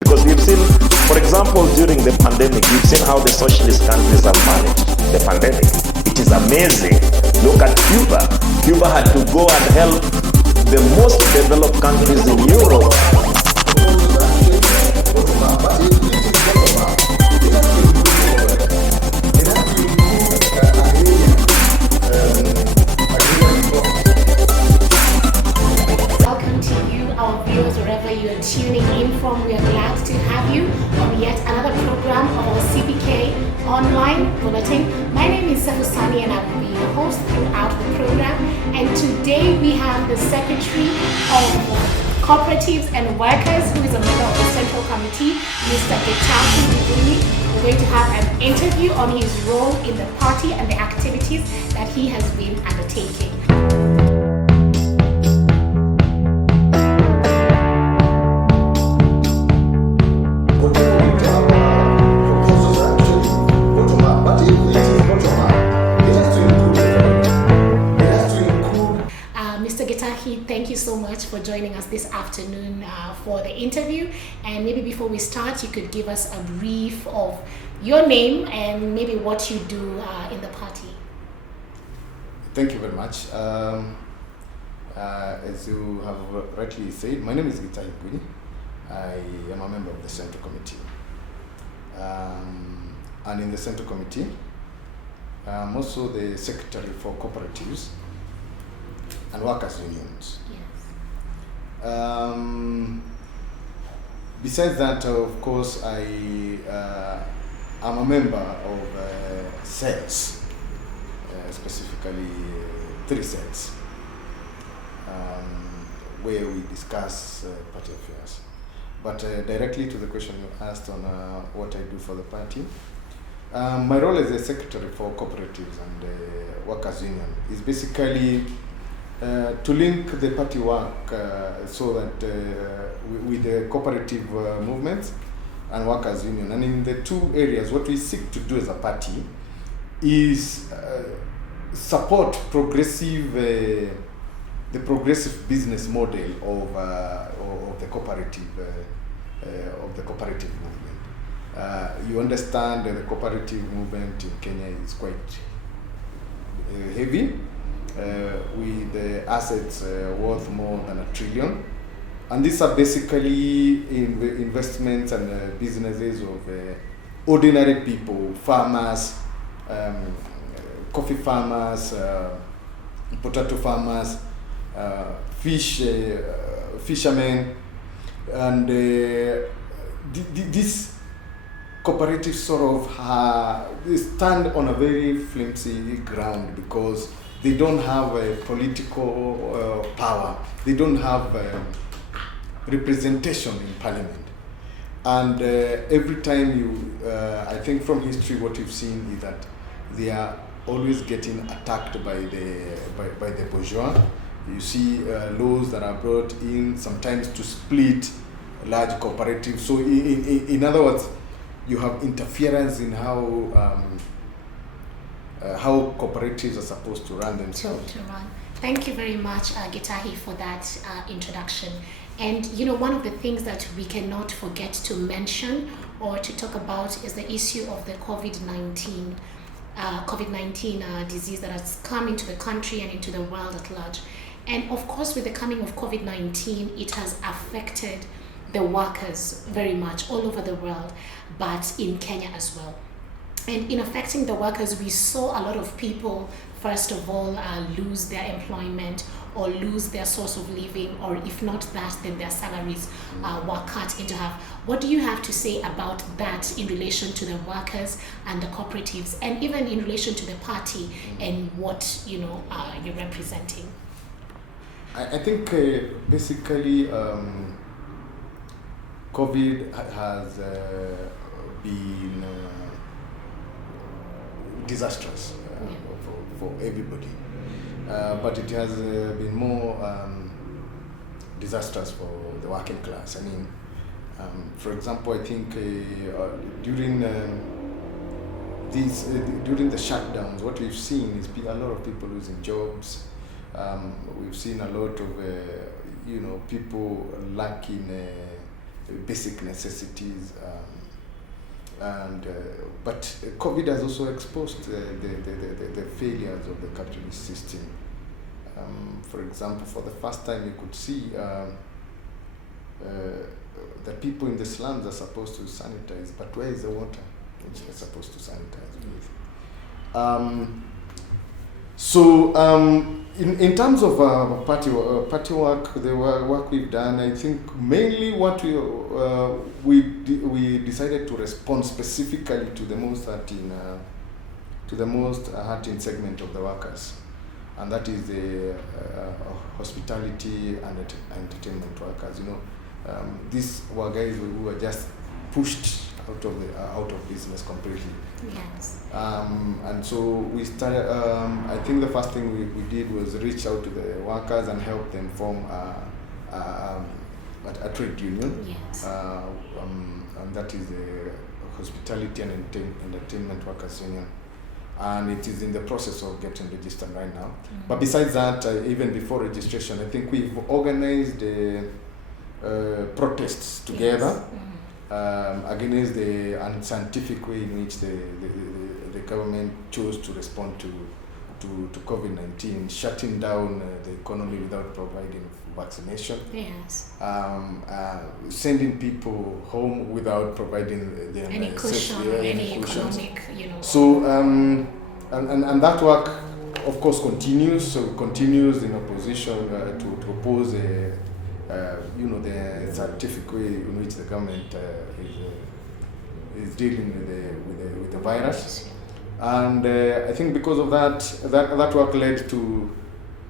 Because we've seen, for example, during the pandemic, we've seen how the socialist countries have managed the pandemic. It is amazing. Look at Cuba. Cuba had to go and help the most developed countries in Europe. Welcome to you, our viewers, wherever you are tuning in from. We are glad to have you on yet another program of our CPK online bulletin. My name is Sani and I will be your host throughout the program. And today we have the Secretary of Cooperatives and Workers, who is a member of the Central Committee, Mr. Gitahi Ngunyi. We're going to have an interview on his role in the party and the activities that he has been undertaking. Thank you so much for joining us this afternoon for the interview. And maybe before we start, you could give us a brief of your name and maybe what you do in the party. Thank you very much. As you have rightly said, my name is Gitahi Ngunyi. I am a member of the Central Committee. And in the Central Committee, I'm also the Secretary for Cooperatives and Workers' Unions. Yes. Besides that, of course, I am a member of cells, specifically 3 cells, where we discuss party affairs. But directly to the question you asked on what I do for the party, my role as a Secretary for Cooperatives and Workers' Union is basically to link the party work so that with the cooperative movements and workers' union. And in the 2 areas, what we seek to do as a party is support progressive, the progressive business model of the cooperative movement. You understand that the cooperative movement in Kenya is quite heavy. With the assets worth more than $1 trillion. And these are basically investments and businesses of ordinary people, farmers, coffee farmers, potato farmers, fishermen. And these cooperatives sort of stand on a very flimsy ground because they don't have a political power. They don't have representation in parliament. And every time you, I think from history, what you've seen is that they are always getting attacked by the bourgeois. You see laws that are brought in sometimes to split large cooperatives. So in other words, you have interference in how cooperatives are supposed to run themselves. To run. Thank you very much, Gitahi, for that introduction. And one of the things that we cannot forget to mention or to talk about is the issue of the COVID-19 disease that has come into the country and into the world at large. And of course, with the coming of COVID-19, it has affected the workers very much all over the world, but in Kenya as well. And in affecting the workers, we saw a lot of people, first of all, lose their employment or lose their source of living, or if not that, then their salaries were cut into half. What do you have to say about that in relation to the workers and the cooperatives, and even in relation to the party and what you're representing? I think basically COVID has been disastrous for everybody, but it has been more disastrous for the working class. I mean, for example, I think during the shutdowns, what we've seen is a lot of people losing jobs. We've seen a lot of people lacking basic necessities. But COVID has also exposed the failures of the capitalist system. For example, for the first time, you could see the people in the slums are supposed to sanitize, but where is the water which they're supposed to sanitize with? In terms of party work, the work we've done, I think mainly what we decided to respond specifically to the most hurting segment of the workers, and that is the hospitality and entertainment workers. These were guys who were just pushed out of business completely. Yes. And so we started. I think the first thing we did was reach out to the workers and help them form a trade union. Yes. And that is the Hospitality and Entertainment Workers Union. And it is in the process of getting registered right now. Mm-hmm. But besides that, even before registration, I think we've organized protests together. Yes. Mm-hmm. Against the unscientific way in which the government chose to respond to COVID-19, shutting down the economy without providing vaccination. Yes. Sending people home without providing them any cushion, any economic, So and that work, of course, continues. So continues in opposition to oppose the scientific way in which the government is dealing with the virus. And I think because of that work led to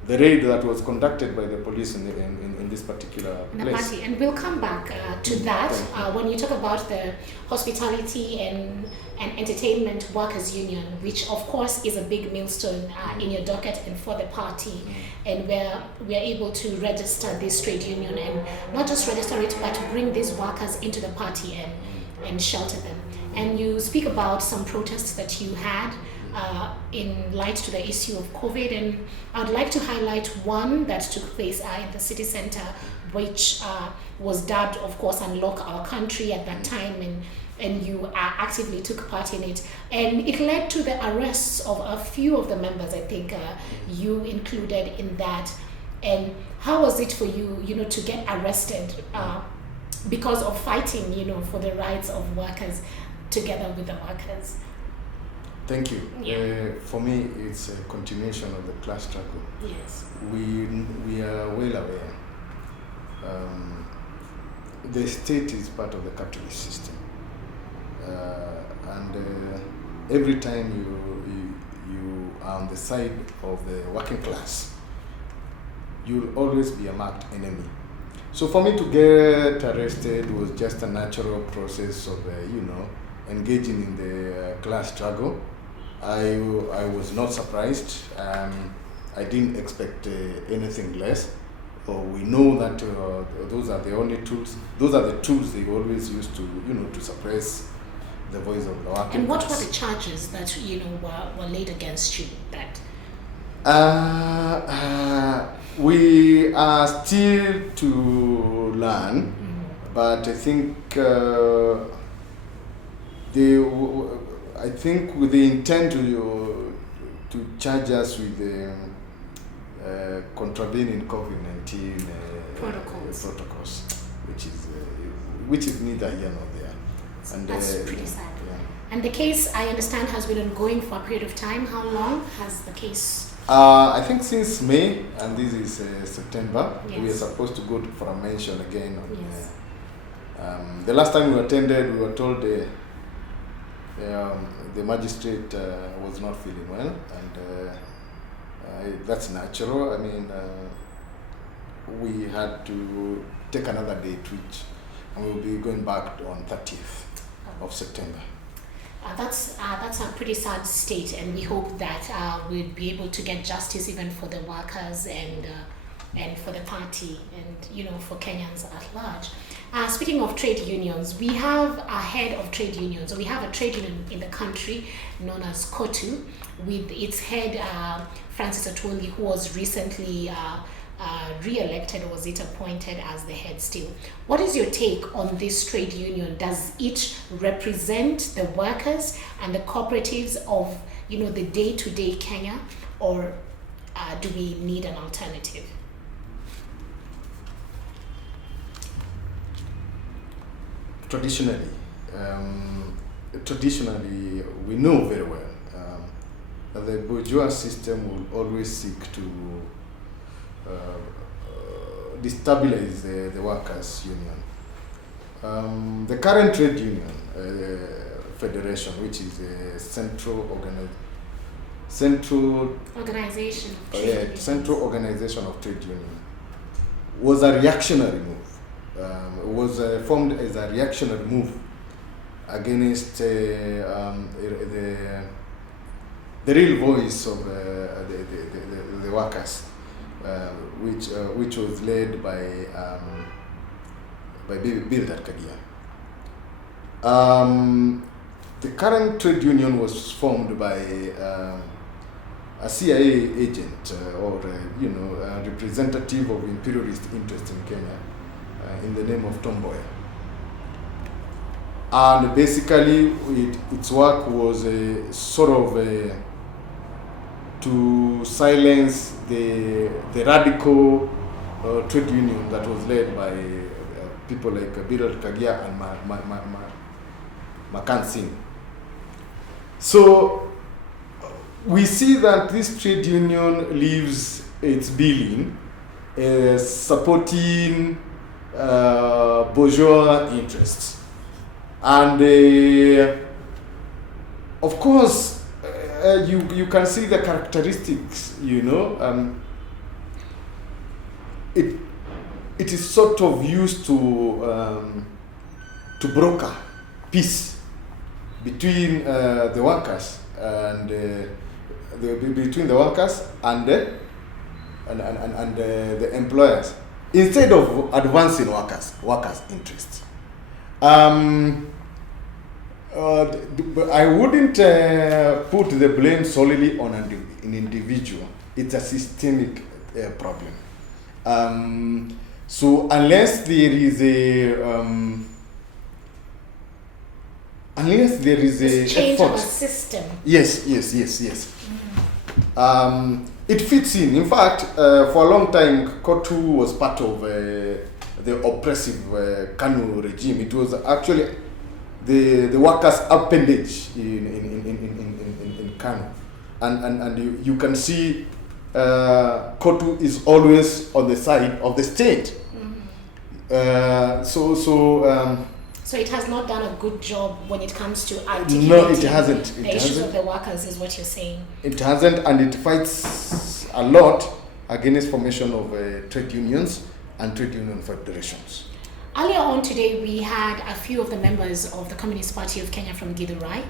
the raid that was conducted by the police in this particular place. And we'll come back to that when you talk about the Hospitality and Entertainment Workers Union, which of course is a big millstone in your docket and for the party, and where we are able to register this trade union, and not just register it, but bring these workers into the party and shelter them. And you speak about some protests that you had in light to the issue of COVID, and I'd like to highlight one that took place in the city center, which was dubbed, of course, Unlock Our Country at that time, and you actively took part in it, and it led to the arrests of a few of the members. I think you included in that. And how was it for you, to get arrested because of fighting, for the rights of workers together with the workers? Thank you. Yeah. For me, it's a continuation of the class struggle. Yes. We are well aware. The state is part of the capitalist system, and every time you are on the side of the working class, you'll always be a marked enemy. So for me to get arrested was just a natural process of engaging in the class struggle. I was not surprised. I didn't expect anything less. We know that those are the only tools. Those are the tools they always use to suppress the voice of the working class. And what were the charges that were laid against you? We are still to learn, but I think with the intent to charge us with contravening COVID-19 protocols, which is neither here nor there. And that's pretty sad. Yeah. And the case, I understand, has been ongoing for a period of time. How long has the case? I think since May, and this is September. Yes. We are supposed to go for a mention again. Yes. The last time we attended, we were told the magistrate was not feeling well, and that's natural. I mean, we had to take another date, and we'll be going back on 30th of September. That's a pretty sad state, and we hope that we'll be able to get justice even for the workers and for the party and for Kenyans at large. Speaking of trade unions, we have a head of trade unions. So we have a trade union in the country known as COTU, with its head Francis Atwoli, who was recently re-elected, or was it appointed as the head still? What is your take on this trade union? Does it represent the workers and the cooperatives of, the day-to-day Kenya, or do we need an alternative? Traditionally, we know very well that the bourgeois system will always seek to destabilize the workers' union. The current trade union federation, which is a central organization of trade union, was a reactionary move. Was formed as a reactionary move against the real voice of the workers, which was led by Bill Kagia. The current trade union was formed by a CIA agent or a representative of imperialist interests in Kenya, in the name of Tomboya. And basically its work was to silence the radical trade union that was led by people like Bill Kagia and Makan Singh. So we see that this trade union leaves its billing supporting bourgeois interests, and of course you can see the characteristics. It is sort of used to broker peace between the workers and between the workers and the employers, instead of advancing workers' interests. I wouldn't put the blame solely on an individual. It's a systemic problem. So unless there is a change effort, of a system. Yes. Mm-hmm. It fits in. In fact, for a long time, COTU was part of the oppressive KANU regime. It was actually the workers' appendage in KANU, and you can see COTU is always on the side of the state. Mm-hmm. So it has not done a good job when it comes to articulating no, it hasn't. the issues of the workers, is what you're saying. It hasn't, and it fights a lot against formation of trade unions and trade union federations. Earlier on today, we had a few of the members of the Communist Party of Kenya from Githurai.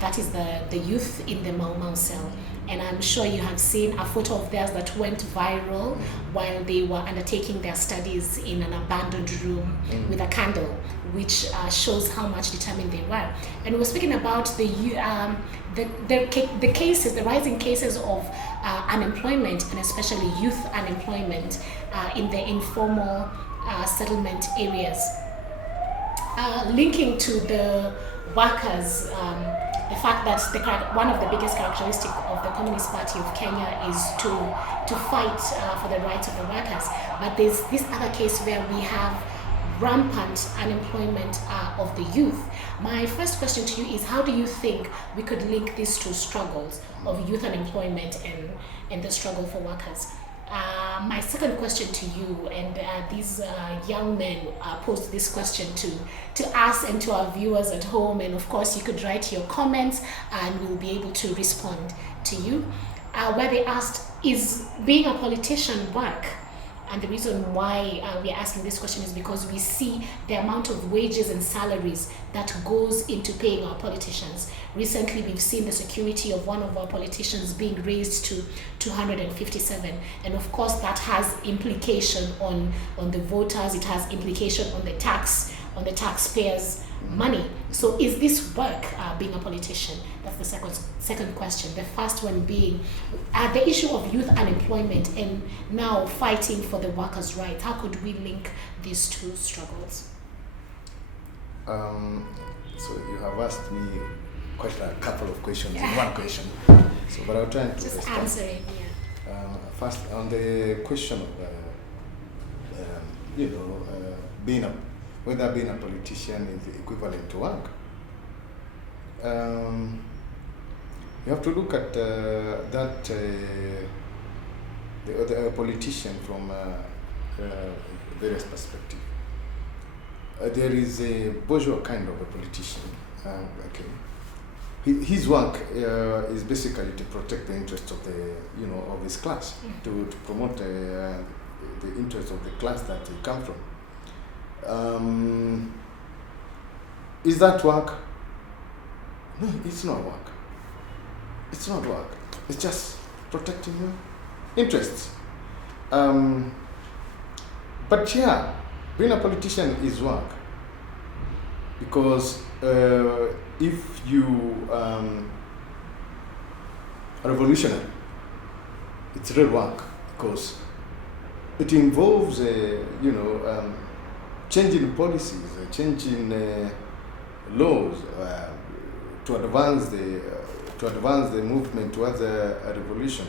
That is the youth in the Mau Mau cell. And I'm sure you have seen a photo of theirs that went viral while they were undertaking their studies in an abandoned room with a candle, which shows how much determined they were. And we were speaking about the rising cases of unemployment, and especially youth unemployment in the informal settlement areas. Linking to the workers, the fact that one of the biggest characteristics of the Communist Party of Kenya is to fight for the rights of the workers. But there's this other case where we have rampant unemployment of the youth. My first question to you is, how do you think we could link these two struggles of youth unemployment and the struggle for workers? My second question to you, and these young men posed this question to us and to our viewers at home, and of course you could write your comments and we'll be able to respond to you, where they asked, is being a politician work? And the reason why we are asking this question is because we see the amount of wages and salaries that goes into paying our politicians. Recently, we've seen the security of one of our politicians being raised to 257. And of course, that has implication on the voters. It has implication on the taxpayers' money. So is this work, being a politician? That's the second question. The first one being the issue of youth unemployment and now fighting for the workers' rights. How could we link these two struggles? So you have asked me quite a couple of questions in one question. So, but I'll try and just answer it. First, on the question of whether being a politician is equivalent to work, you have to look at the politician from various perspectives. There is a bourgeois kind of a politician. His work is basically to protect the interests of of his class, to promote the interests of the class that he comes from. Is that work? No, it's not work. It's not work. It's just protecting your interests. But yeah, being a politician is work, because if you are revolutionary, it's real work, because it involves changing policies, changing laws to advance the movement towards a revolution,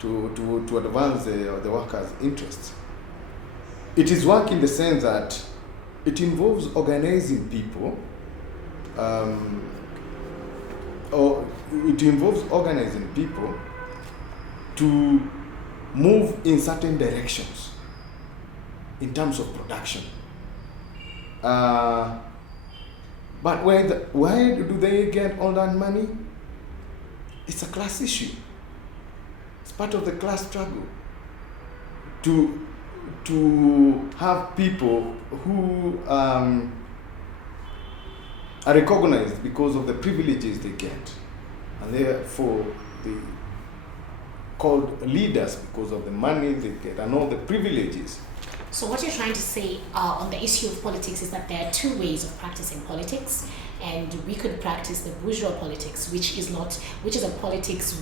to advance the workers' interests. It is work in the sense that it involves organizing people, to move in certain directions in terms of production. But why do they get all that money? It's a class issue. It's part of the class struggle to have people who are recognized because of the privileges they get, and therefore they called leaders because of the money they get and all the privileges. So what you're trying to say on the issue of politics is that there are two ways of practicing politics, and we could practice the bourgeois politics, which is a politics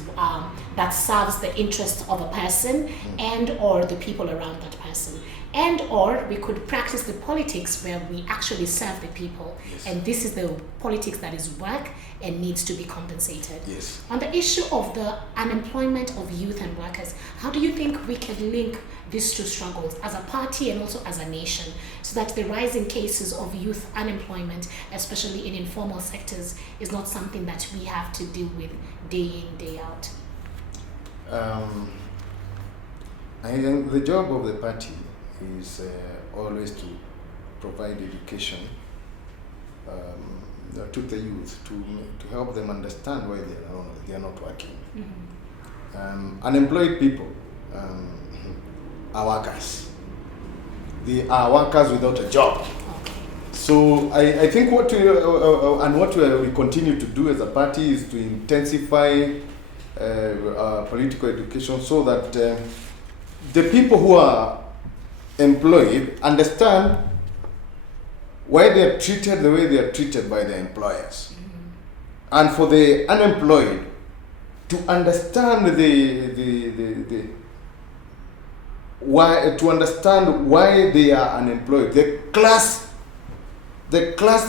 that serves the interest of a person and or the people around that person, and or we could practice the politics where we actually serve the people. Yes. And this is the politics that is work and needs to be compensated. Yes. On the issue of the unemployment of youth and workers, how do you think we can link these two struggles as a party and also as a nation, so that the rising cases of youth unemployment, especially in informal sectors, is not something that we have to deal with day in, day out? I think the job of the party is always to provide education to the youth, to help them understand why they are not working. Unemployed people are workers. They are workers without a job. Okay. So I think what we continue to do as a party is to intensify our political education, so that the people who are employed understand why they are treated the way they are treated by their employers. And for the unemployed to understand why why they are unemployed, the class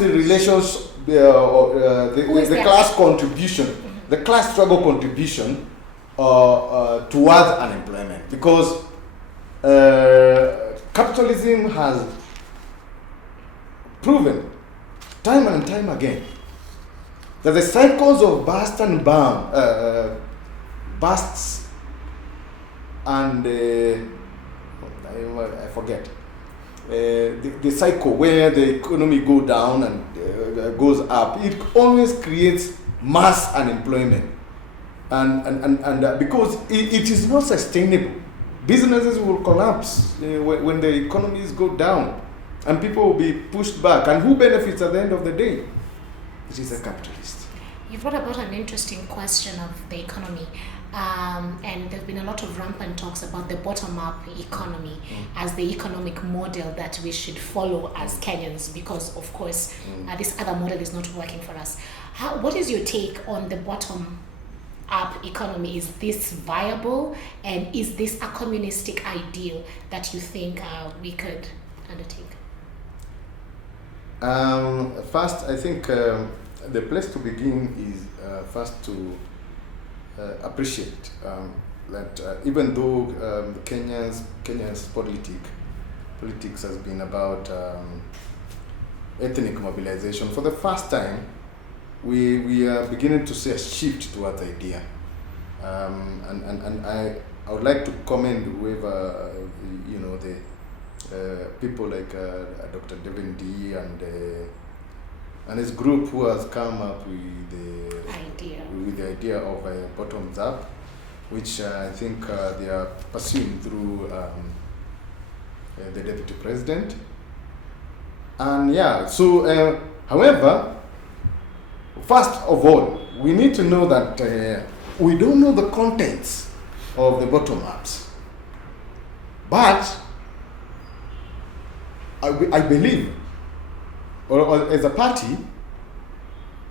relations, the class contribution, the class struggle contribution towards unemployment, because capitalism has proven time and time again that the cycles of bursts and I forget the cycle where the economy go down and goes up, it always creates mass unemployment, and because it is not sustainable. Businesses will collapse when the economies go down, and people will be pushed back. And who benefits at the end of the day? It is a capitalist. You've brought about an interesting question of the economy. And there's been a lot of rampant talks about the bottom-up economy as the economic model that we should follow as Kenyans, because of course this other model is not working for us. What is your take on the bottom-up economy? Is this viable, and is this a communistic ideal that you think we could undertake? First, I think the place to begin is first to appreciate that even though Kenya's politics has been about ethnic mobilization, for the first time we are beginning to see a shift towards the idea. And I would like to commend whoever, the people like Dr. Devin D and his group who has come up with the idea of a bottoms up, which I think they are pursuing through the deputy president. And however, first of all, we need to know that we don't know the contents of the bottom ups, but I believe, or as a party,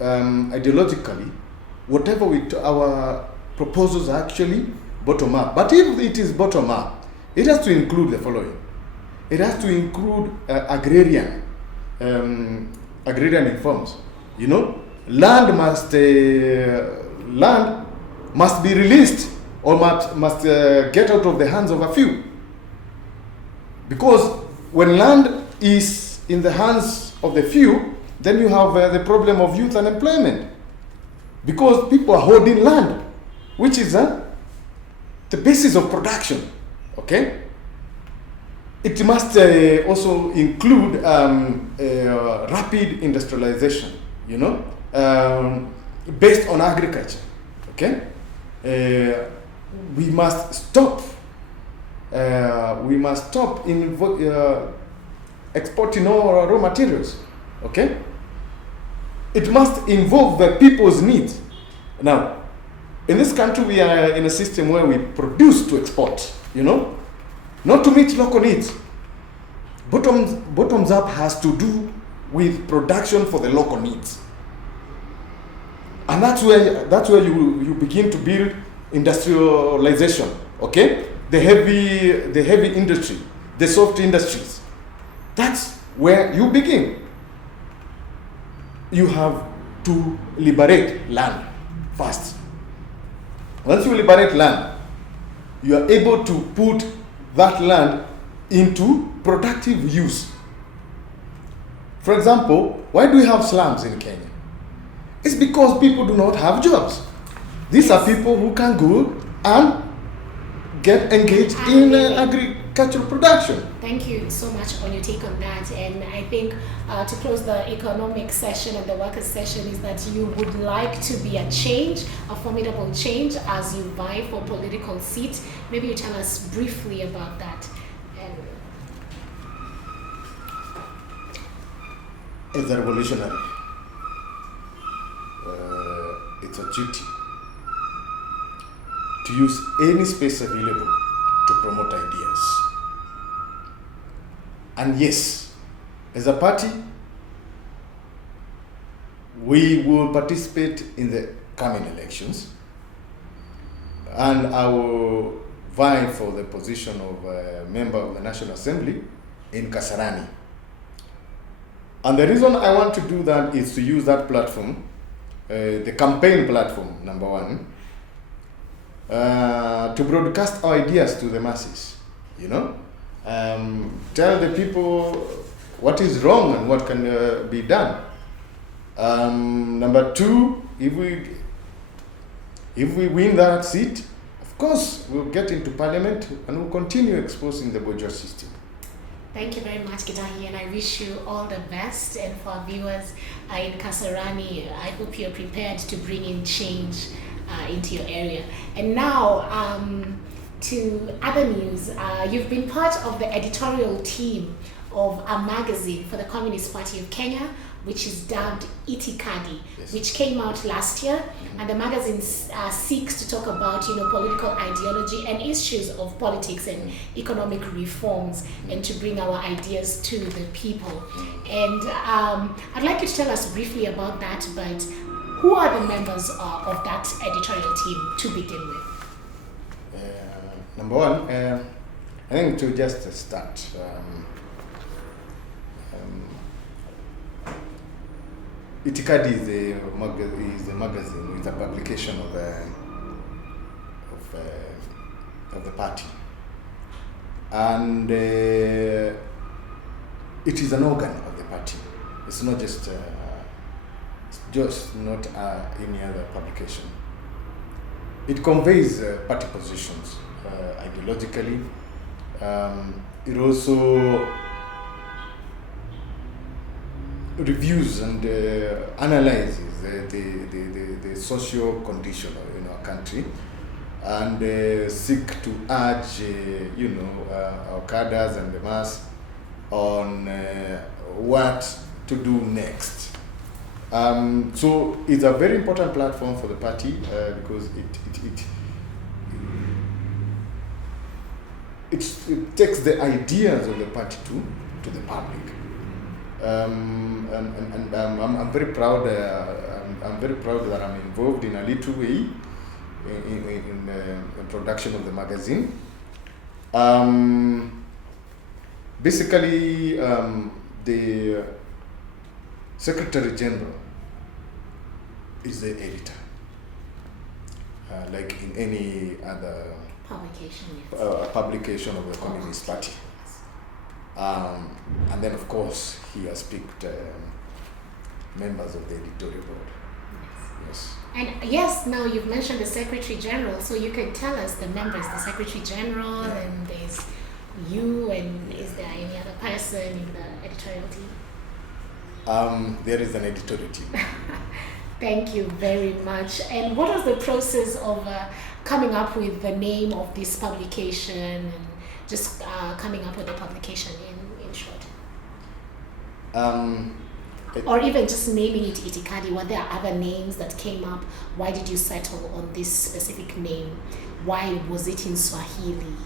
ideologically, whatever our proposals are actually bottom up. But if it is bottom up, it has to include the following. It has to include agrarian reforms. Land must be released, or must get out of the hands of a few. Because when land is in the hands of the few, then you have the problem of youth unemployment, because people are holding land, which is the basis of production. Okay. It must also include rapid industrialization, based on agriculture. Okay. We must stop in exporting all raw materials. Okay. It must involve the people's needs. Now, in this country, we are in a system where we produce to export, not to meet local needs. Bottoms up has to do with production for the local needs. And that's where you begin to build industrialization, okay? The heavy industry, the soft industries. That's where you begin. You have to liberate land first. Once you liberate land, you are able to put that land into productive use. For example, why do we have slums in Kenya? It's because people do not have jobs. These are people who can go and get engaged in agricultural production. Thank you so much on your take on that. And I think to close the economic session and the workers session is that you would like to be a change, a formidable change as you vie for political seat. Maybe you tell us briefly about that. As a revolutionary, it's a duty to use any space available to promote ideas. And yes, as a party, we will participate in the coming elections, and I will vie for the position of a member of the National Assembly in Kasarani. And the reason I want to do that is to use that platform, the campaign platform, number one, to broadcast our ideas to the masses, tell the people what is wrong and what can be done. Number two, if we win that seat, of course, we'll get into parliament and we'll continue exposing the bourgeois system. Thank you very much, Gitahi, and I wish you all the best. And for our viewers in Kasarani, I hope you're prepared to bring in change into your area. And now, to other news. You've been part of the editorial team of a magazine for the Communist Party of Kenya which is dubbed Itikadi, Yes. which came out last year, and the magazine seeks to talk about political ideology and issues of politics and economic reforms, and to bring our ideas to the people. And I'd like you to tell us briefly about that, but who are the members of that editorial team to begin with? Number one, I think to just start, Itikadi is a magazine, it's a publication of the party, and it is an organ of the party. It's not just not any other publication. It conveys party positions ideologically. It also reviews and analyzes the social condition in our country, and seek to urge our cadres and the mass on what to do next. So it's a very important platform for the party because it takes the ideas of the party to the public. And I'm very proud. I'm very proud that I'm involved in a little way in the production of the magazine. Basically, the Secretary General is the editor, like in any other publication of the Communist Party. And then, of course, he has picked members of the editorial board. Yes. And yes, now you've mentioned the Secretary General, so you can tell us the members, the Secretary General, and there's you, and is there any other person in the editorial team? There is an editorial team. Thank you very much. And what was the process of coming up with the name of this publication, and just coming up with the publication in short? Or even just naming it Itikadi. Were there other names that came up? Why did you settle on this specific name? Why was it in Swahili?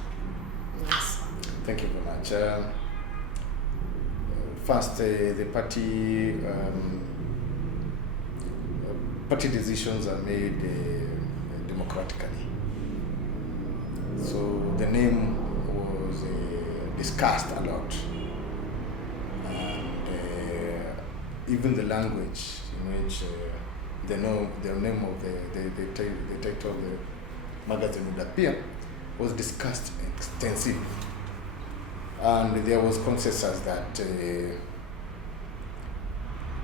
Yes. Thank you very much. First, the party decisions are made democratically. So the name was discussed a lot, and even the language in which the name of the title of the magazine would appear was discussed extensively, and there was consensus that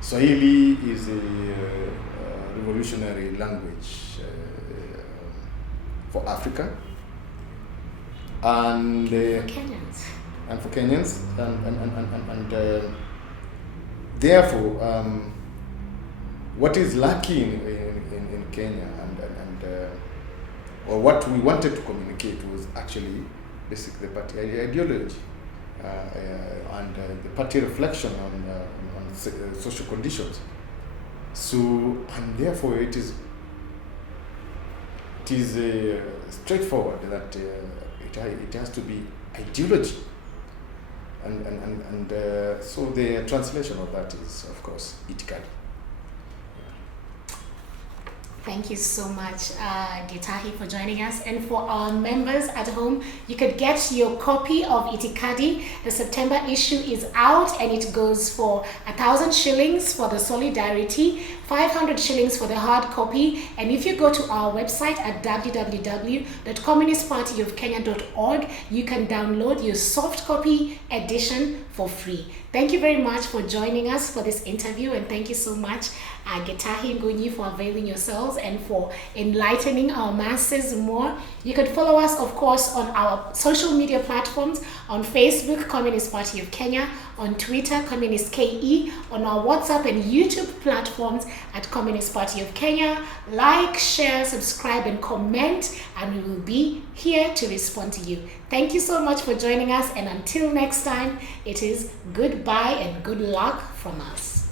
Swahili is a revolutionary language for Africa and for Kenyans, and therefore what is lacking in Kenya or what we wanted to communicate was actually basically the party ideology and the party reflection on social conditions. So, and therefore it is straightforward that it has to be ideology, and so the translation of that is, of course, Itikadi. Thank you so much, Gitahi, for joining us. And for our members at home, you could get your copy of Itikadi. The September issue is out, and it goes for 1,000 shillings for the Solidarity, 500 shillings for the hard copy. And if you go to our website at www.communistpartyofkenya.org, you can download your soft copy edition for free. Thank you very much for joining us for this interview, and thank you so much, Gitahi Ngunyi, for availing yourselves and for enlightening our masses more. You can follow us, of course, on our social media platforms, on Facebook, Communist Party of Kenya, on Twitter, Communist KE, on our WhatsApp and YouTube platforms at Communist Party of Kenya. Like, share, subscribe, and comment, and we will be here to respond to you. Thank you so much for joining us, and until next time, it is goodbye and good luck from us.